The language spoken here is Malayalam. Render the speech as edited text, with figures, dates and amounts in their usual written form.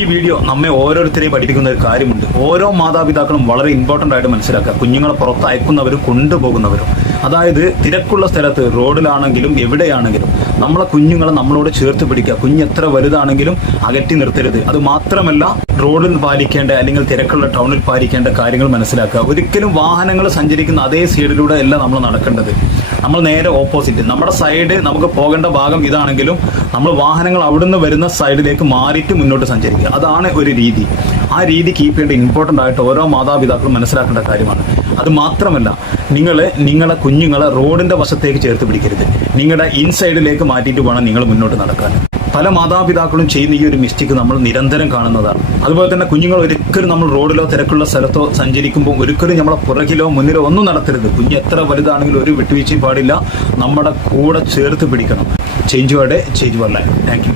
ഈ വീഡിയോ നമ്മെ ഓരോരുത്തരെയും പഠിപ്പിക്കുന്ന ഒരു കാര്യമുണ്ട്. ഓരോ മാതാപിതാക്കളും വളരെ ഇമ്പോർട്ടൻ്റ് ആയിട്ട് മനസ്സിലാക്കുക. കുഞ്ഞുങ്ങളെ പുറത്ത് അയക്കുന്നവരും കൊണ്ടുപോകുന്നവരും. അതായത് തിരക്കുള്ള സ്ഥലത്ത്, റോഡിലാണെങ്കിലും എവിടെയാണെങ്കിലും നമ്മളെ കുഞ്ഞുങ്ങളെ നമ്മളോട് ചേർത്ത് പിടിക്കുക. കുഞ്ഞ് എത്ര വലുതാണെങ്കിലും അകറ്റി നിർത്തരുത്. അത് മാത്രമല്ല, റോഡിൽ പാലിക്കേണ്ട അല്ലെങ്കിൽ തിരക്കുള്ള ടൗണിൽ പാലിക്കേണ്ട കാര്യങ്ങൾ മനസ്സിലാക്കുക. ഒരിക്കലും വാഹനങ്ങൾ സഞ്ചരിക്കുന്ന അതേ സൈഡിലൂടെ അല്ല നമ്മൾ നടക്കേണ്ടത്. നമ്മൾ നേരെ ഓപ്പോസിറ്റ്, നമ്മുടെ സൈഡ് നമുക്ക് പോകേണ്ട ഭാഗം ഇതാണെങ്കിലും നമ്മൾ വാഹനങ്ങൾ അവിടുന്ന് വരുന്ന സൈഡിലേക്ക് മാറിയിട്ട് മുന്നോട്ട് സഞ്ചരിക്കുക. അതാണ് ഒരു രീതി. ആ രീതി കീപ്പ് ചെയ്യേണ്ട ഇമ്പോർട്ടൻ്റ് ആയിട്ട് ഓരോ മാതാപിതാക്കളും മനസ്സിലാക്കേണ്ട കാര്യമാണ്. അത് മാത്രമല്ല, നിങ്ങളെ കുഞ്ഞുങ്ങളെ റോഡിന്റെ വശത്തേക്ക് ചേർത്ത് പിടിക്കരുത്. നിങ്ങളുടെ ഇൻസൈഡിലേക്ക് മാറ്റിയിട്ട് വേണം നിങ്ങൾ മുന്നോട്ട് നടക്കാൻ. പല മാതാപിതാക്കളും ചെയ്യുന്ന ഈ ഒരു മിസ്റ്റേക്ക് നമ്മൾ നിരന്തരം കാണുന്നതാണ്. അതുപോലെ തന്നെ കുഞ്ഞുങ്ങൾ ഒരിക്കലും നമ്മൾ റോഡിലോ തിരക്കുള്ള സ്ഥലത്തോ സഞ്ചരിക്കുമ്പോൾ ഒരിക്കലും നമ്മളെ പുറകിലോ മുന്നിലോ ഒന്നും നടത്തരുത്. കുഞ്ഞ് എത്ര വലുതാണെങ്കിലും ഒരു വിട്ടുവീഴ്ചയും പാടില്ല. നമ്മുടെ കൂടെ ചേർത്ത് പിടിക്കണം. Change your day, change your life. Thank you.